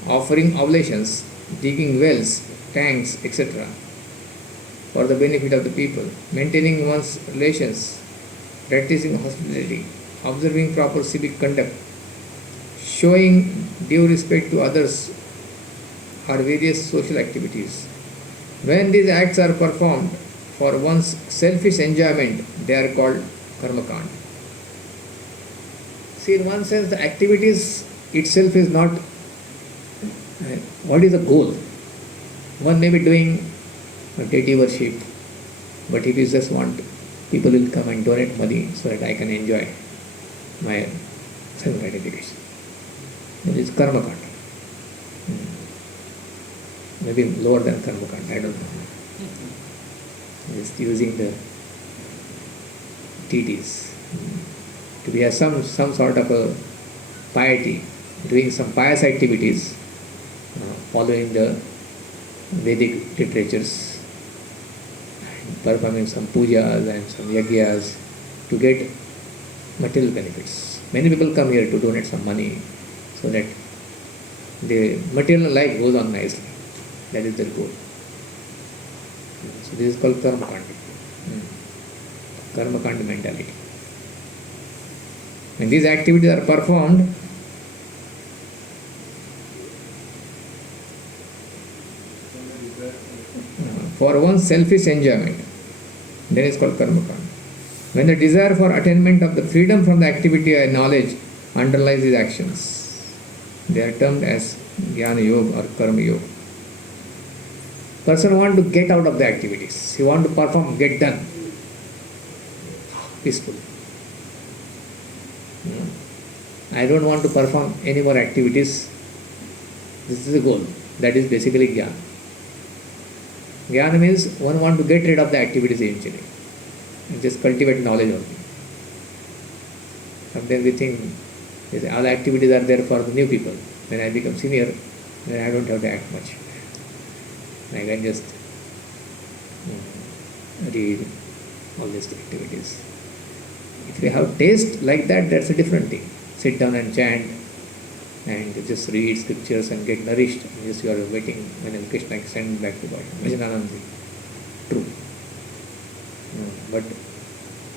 offering oblations, digging wells, tanks, etc. for the benefit of the people, maintaining one's relations, practicing hospitality, observing proper civic conduct, showing due respect to others are various social activities. When these acts are performed for one's selfish enjoyment, they are called karmakanda. See, in one sense, the activities itself is not what is the goal. One may be doing deity worship, but if you just want, people will come and donate money so that I can enjoy my self-gratification. It is karmakanda. Maybe lower than karmakanda, I don't know. Just using the deities. To be some sort of a piety, doing some pious activities, following the Vedic literatures, performing some pujas and some yagyas to get material benefits. Many people come here to donate some money so that the material life goes on nicely. That is their goal. So this is called karmakanda. Karmakanda mentality. When these activities are performed for one's selfish enjoyment, then it's called karma kanda. When the desire for attainment of the freedom from the activity or knowledge underlies these actions, they are termed as jnana yoga or karma yoga. Person want to get out of the activities. He want to perform, get done. Peaceful. I don't want to perform any more activities. This is the goal. That is basically jnana. Jnana means one want to get rid of the activities eventually. And just cultivate knowledge only. Sometimes we think all activities are there for the new people. When I become senior, then I don't have to act much. I can just read all these activities. If you have taste like that, that's a different thing. Sit down and chant and just read scriptures and get nourished. And just you are waiting when Krishna sends back to body. Bhajananandi. True. But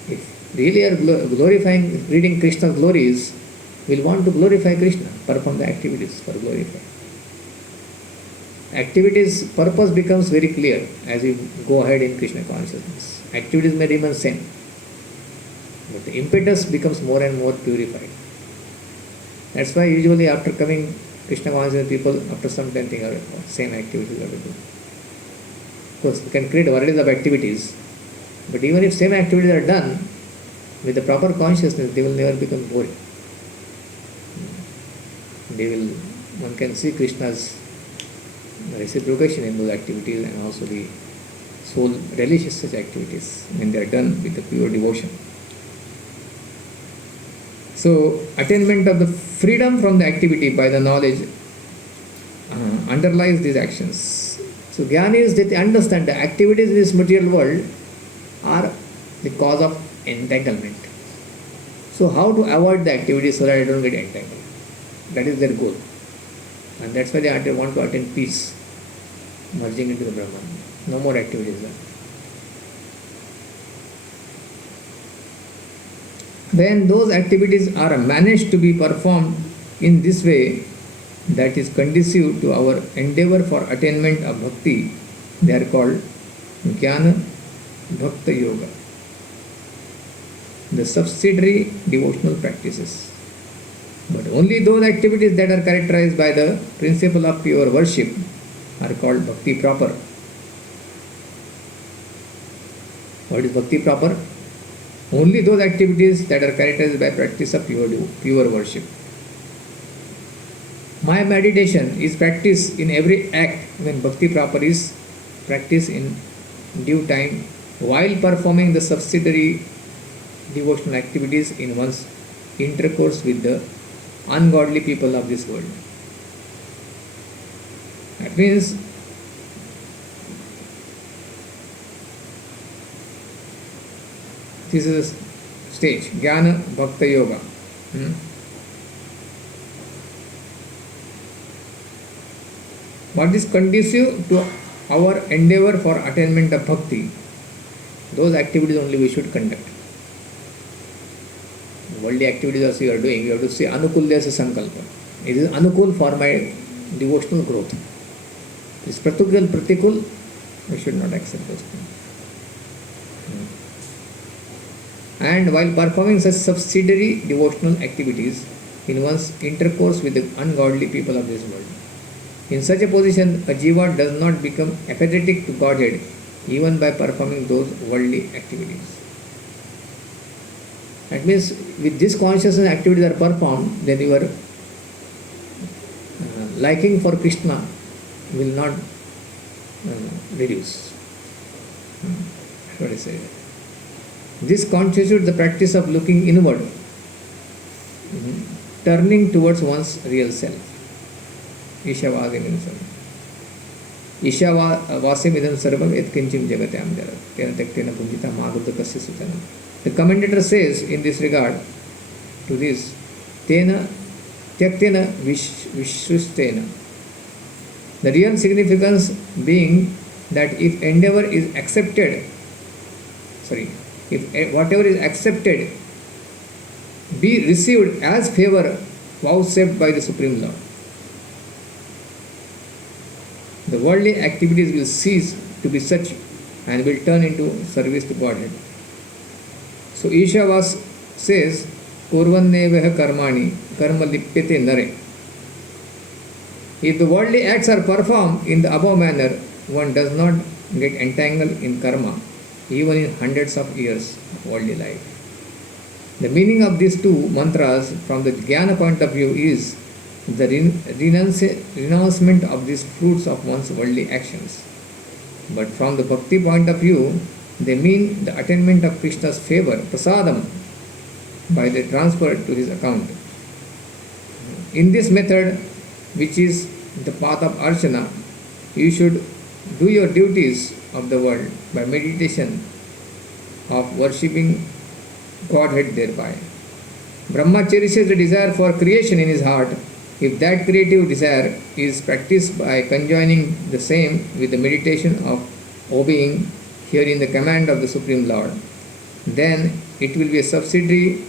if really are glorifying, reading Krishna's glories, we'll want to glorify Krishna, perform the activities for glorify. Activities purpose becomes very clear as you go ahead in Krishna consciousness. Activities may remain same, but the impetus becomes more and more purified. That's why usually after coming Krishna consciousness, people after some time think of same activities have to do. Of course, you can create varieties of activities, but even if same activities are done with the proper consciousness, they will never become boring. One can see Krishna's reciprocation in those activities, and also the soul relishes such activities when they are done with the pure devotion. So, attainment of the freedom from the activity by the knowledge underlies these actions. So, jnana is that they understand the activities in this material world are the cause of entanglement. So, how to avoid the activities so that I don't get entangled? That is their goal. And that's why they want to attain peace, merging into the Brahman. No more activities there. When those activities are managed to be performed in this way that is conducive to our endeavor for attainment of bhakti, they are called jnana bhakta yoga, the subsidiary devotional practices. But only those activities that are characterized by the principle of pure worship are called bhakti proper. What is bhakti proper? Only those activities that are characterized by practice of pure worship. My meditation is practiced in every act when bhakti proper is practiced in due time while performing the subsidiary devotional activities in one's intercourse with the ungodly people of this world. That means this is a stage, Jnana Bhakta Yoga. What is conducive to our endeavor for attainment of bhakti, those activities only we should conduct. Worldly activities also you are doing, you have to say anukulyasya sankalpa. It is anukul for my devotional growth. This pratikul, we should not accept those things. And while performing such subsidiary devotional activities in one's intercourse with the ungodly people of this world. In such a position, a jiva does not become apathetic to Godhead even by performing those worldly activities. That means with this consciousness activities are performed, then your liking for Krishna will not reduce. That's what I say. This constitutes the practice of looking inward, turning towards one's real self. Ishavasimidam sarvam. Ishavasimidam sarvam et kinchim jagatyam jarat. Tena tektena punjita madhudakasya sutanam. The commentator says in this regard to this, Tena Tyaktena Vishwistena. The real significance being that if endeavor is accepted, if whatever is accepted be received as favor vouchsafed by the Supreme Lord, the worldly activities will cease to be such and will turn into service to Godhead. So Ishavas says, Kurvannevaha karmani karma lipyate nare. If the worldly acts are performed in the above manner, one does not get entangled in karma, even in hundreds of years of worldly life. The meaning of these two mantras from the Jnana point of view is the renouncement of these fruits of one's worldly actions. But from the Bhakti point of view, they mean the attainment of Krishna's favor, prasadam, by the transfer to his account. In this method, which is the path of Archana, you should do your duties of the world by meditation of worshipping Godhead thereby. Brahma cherishes the desire for creation in his heart. If that creative desire is practiced by conjoining the same with the meditation of obeying, hearing the command of the Supreme Lord, then it will be a subsidiary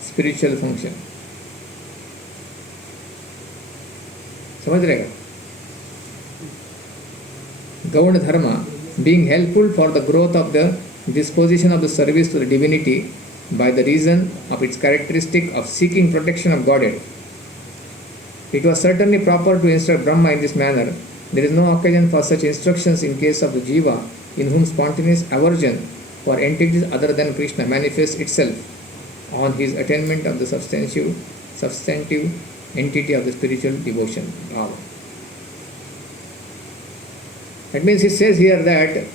spiritual function. समझ रहेगा? Gauna dharma being helpful for the growth of the disposition of the service to the divinity by the reason of its characteristic of seeking protection of Godhead. It was certainly proper to instruct Brahma in this manner. There is no occasion for such instructions in case of the jiva, in whom spontaneous aversion for entities other than Krishna manifests itself on his attainment of the substantive entity of the spiritual devotion. Bhava. That means he says here that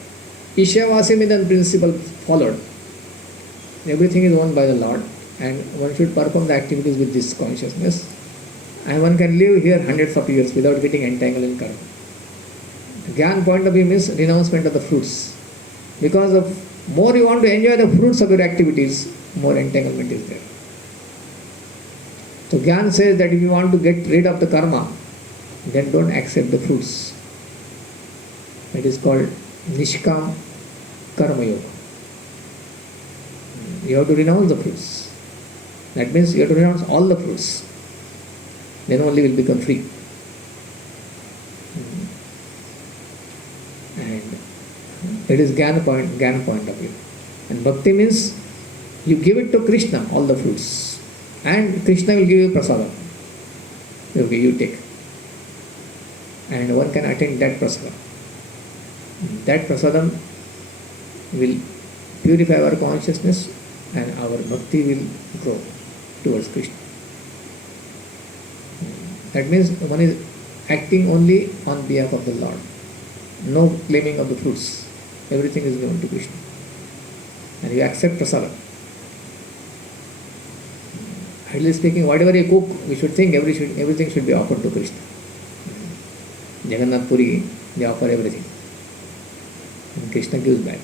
Ishavasimidan principle followed. Everything is owned by the Lord, and one should perform the activities with this consciousness, and one can live here hundreds of years without getting entangled in karma. Gyan point of view means renouncement of the fruits. Because of more you want to enjoy the fruits of your activities, more entanglement is there. So Gyan says that if you want to get rid of the karma, then don't accept the fruits. It is called Nishkam Karma Yoga. You have to renounce the fruits. That means you have to renounce all the fruits. Then only will become free. And it is Jnana point of view. And Bhakti means you give it to Krishna, all the fruits. And Krishna will give you prasadam. Okay, you take. And one can attain that prasadam. That prasadam will purify our consciousness and our bhakti will grow towards Krishna. That means one is acting only on behalf of the Lord. No claiming of the fruits. Everything is given to Krishna. And you accept prasadam. Ideally speaking, whatever you cook, we should think everything should be offered to Krishna. Jagannath Puri, they offer everything. And Krishna gives back.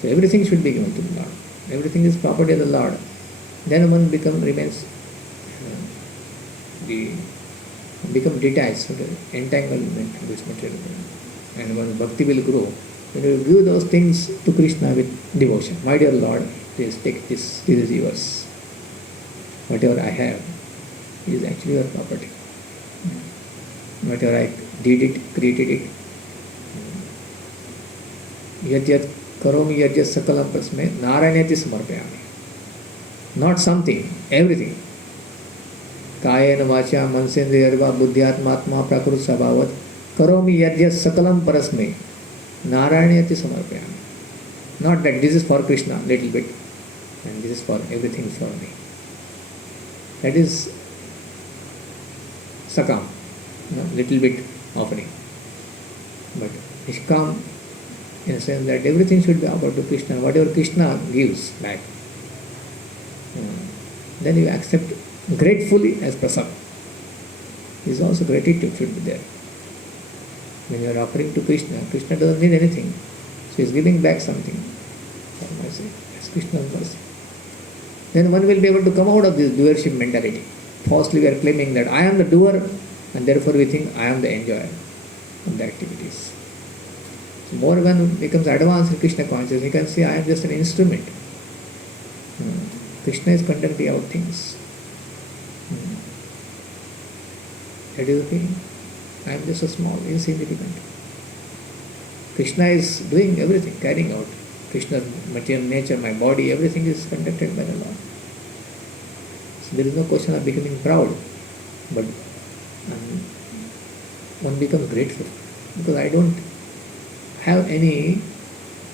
So everything should be given to the Lord. Everything is property of the Lord. Then one remains become detached from the entanglement of this material world. And one bhakti will grow. When you give those things to Krishna with devotion, my dear Lord, please take this is yours. Whatever I have is actually your property. Whatever I did it, created it. Yajyat karomi yajyat sakalam prasme narayanyati samarpayami. Not something, everything. Kayena vacha mansendriyarva buddhyatmatma prakrut sabhavat karomi yajyat sakalam parasme narayanyati samarpayami. Not that this is for Krishna, little bit, and this is for everything for me. That is sakam, little bit offering. But nishkam, in the sense that everything should be offered to Krishna, whatever Krishna gives back. Then you accept gratefully as prasad. Is also gratitude should be there. When you are offering to Krishna, Krishna doesn't need anything. So he is giving back something for my sake. That's Krishna's mercy. Then one will be able to come out of this doership mentality. Falsely we are claiming that I am the doer, and therefore we think I am the enjoyer of the activities. So more one becomes advanced in Krishna consciousness, he can say I am just an instrument. Krishna is conducting out things. That is the feeling. I am just a small, insignificant. Krishna is doing everything, carrying out. Krishna's material nature, my body, everything is conducted by the Lord. So there is no question of becoming proud, but one becomes grateful because I don't have any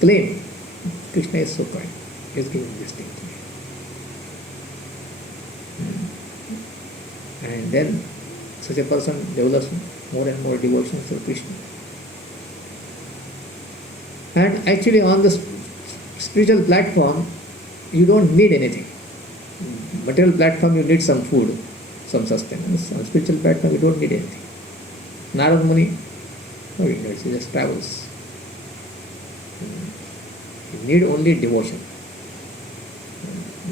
claim. Krishna is so kind. He is giving this thing to me. And then such a person develops more and more devotion to Krishna. And actually on the spiritual platform, you don't need anything. Material platform, you need some food, some sustenance. On spiritual platform, you don't need anything. Narad Muni, no, he needs, he just travels. You need only devotion.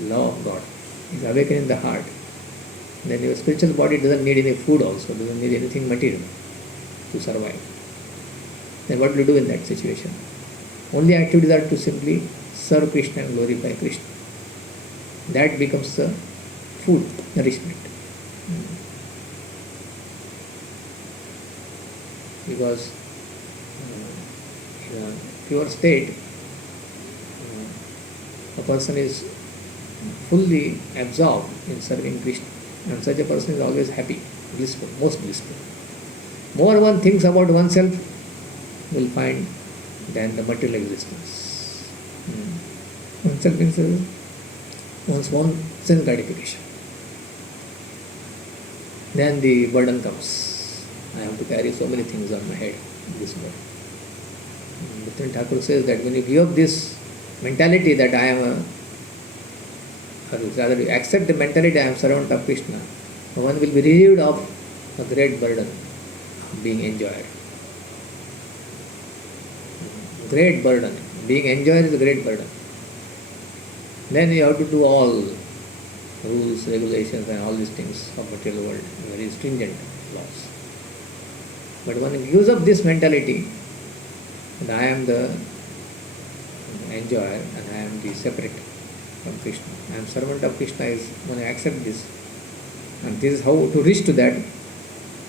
Love of God is awakened in the heart. Then your spiritual body doesn't need any food also, doesn't need anything material to survive. Then what will you do in that situation? Only activities are to simply serve Krishna and glorify Krishna. That becomes the food, nourishment. Because in a pure state, a person is fully absorbed in serving Krishna, and such a person is always happy, blissful, most blissful. More one thinks about oneself, will find than the material existence. Oneself means one's own sense gratification. Then the burden comes. I have to carry so many things on my head in this world. Bhaktivinoda Thakur says that when you give up this mentality that I am or rather you accept the mentality I am servant of Krishna, one will be relieved of a great burden of being enjoyed. Great burden. Being enjoyed is a great burden. Then you have to do all rules, regulations and all these things of material world, very stringent laws. But when you use up this mentality, that I am the enjoyer and I am the separate from Krishna. I am servant of Krishna is when I accept this. And this is how to reach to that.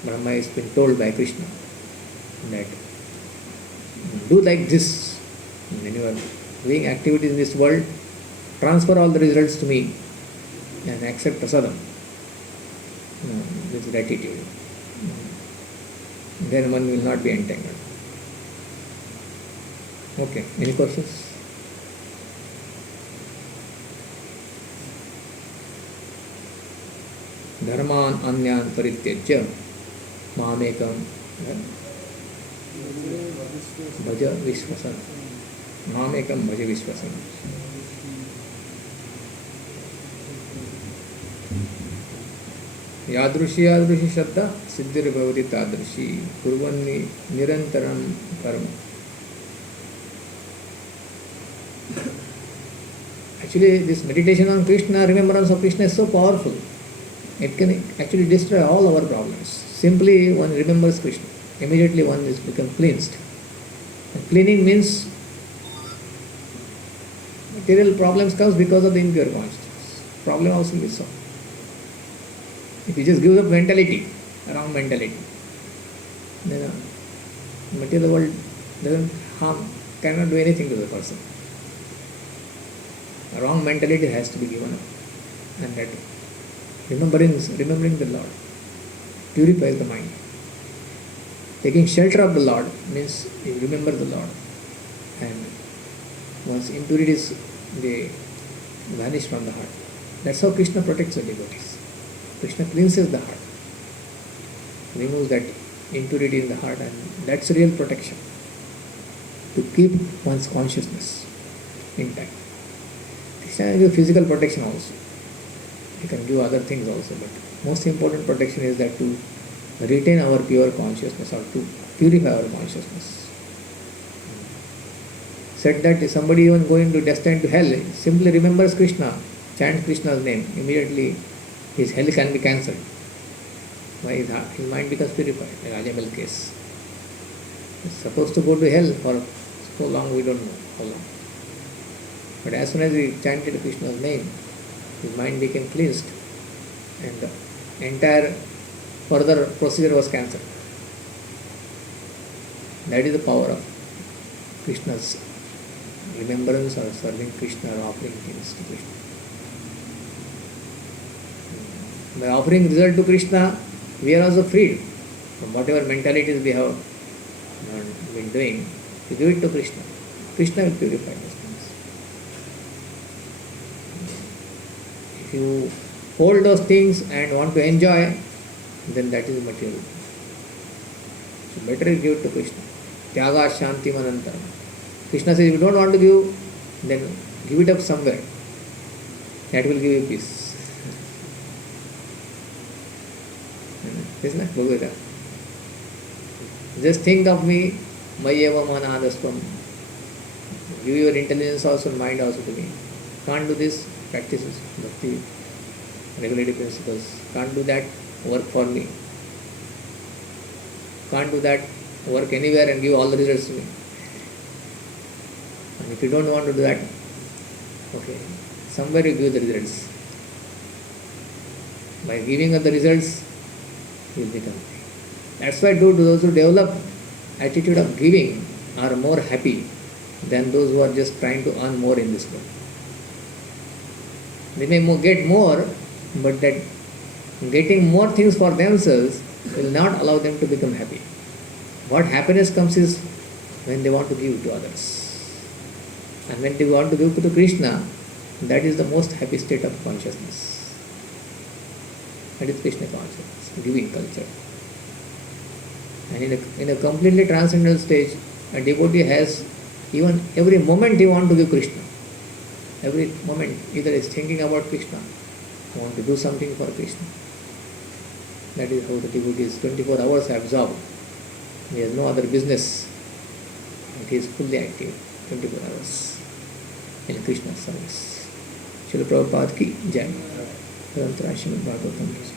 Brahma has been told by Krishna that do like this. When you are doing activities in this world, transfer all the results to me and accept prasadam with gratitude. Then one will not be entangled. Okay, any questions? Dharman anyan parityajya mamekam bhaja vishvasana. Mamekam bhaja vishvasana. यादृशी यादृशी श्रद्धा सिद्धिर्भवति तादृशी कुर्वन्नि निरंतरं कर्म. Actually, this meditation on Krishna, remembrance of Krishna is so powerful. It can actually destroy all our problems. Simply one remembers Krishna, immediately one is become cleansed. And cleaning means material problems comes because of the impure consciousness. Problem also is solved. If you just give up mentality, wrong mentality, then material world doesn't harm, cannot do anything to the person. A wrong mentality has to be given up, and that remembering the Lord purifies the mind. Taking shelter of the Lord means you remember the Lord, and once impurities they vanish from the heart. That's how Krishna protects the devotees. Krishna cleanses the heart, removes that impurity in the heart, and that's real protection to keep one's consciousness intact. Krishna gives physical protection also. He can give other things also, but most important protection is that to retain our pure consciousness or to purify our consciousness. Said that if somebody even going to destined to hell simply remembers Krishna, chants Krishna's name, immediately his hell can be cancelled. Why his mind becomes purified, like Ajamil case. He's supposed to go to hell for so long, we don't know how long. But as soon as he chanted Krishna's name, his mind became cleansed and the entire further procedure was cancelled. That is the power of Krishna's remembrance or serving Krishna or offering things to Krishna. By offering result to Krishna, we are also freed from whatever mentalities we have been doing. To give it to Krishna. Krishna will purify those things. If you hold those things and want to enjoy, then that is material. So better you give it to Krishna. Tyaga Shanti Manantaram. Krishna says, if you don't want to give, then give it up somewhere. That will give you peace. Isn't it? Bhagavad. Just think of me, Mayeva Manadaspam. Give your intelligence also, mind also to me. Can't do this, practices, bhakti, regulative principles. Can't do that, work for me. Can't do that, work anywhere and give all the results to me. And if you don't want to do that, okay, somewhere you give the results. By giving up the results, you will become free. That's why those who develop attitude of giving are more happy than those who are just trying to earn more in this world. They may get more, but that getting more things for themselves will not allow them to become happy. What happiness comes is when they want to give to others. And when they want to give to Krishna, that is the most happy state of consciousness. That is Krishna consciousness, giving culture. And in a completely transcendental stage, a devotee has even every moment he wants to give Krishna. Every moment, either is thinking about Krishna, want to do something for Krishna. That is how the devotee is 24 hours absorbed. He has no other business. And he is fully active 24 hours in Krishna's service. Srila Prabhupada ki jai. Grantha Srimad Bhagavatam ki jai.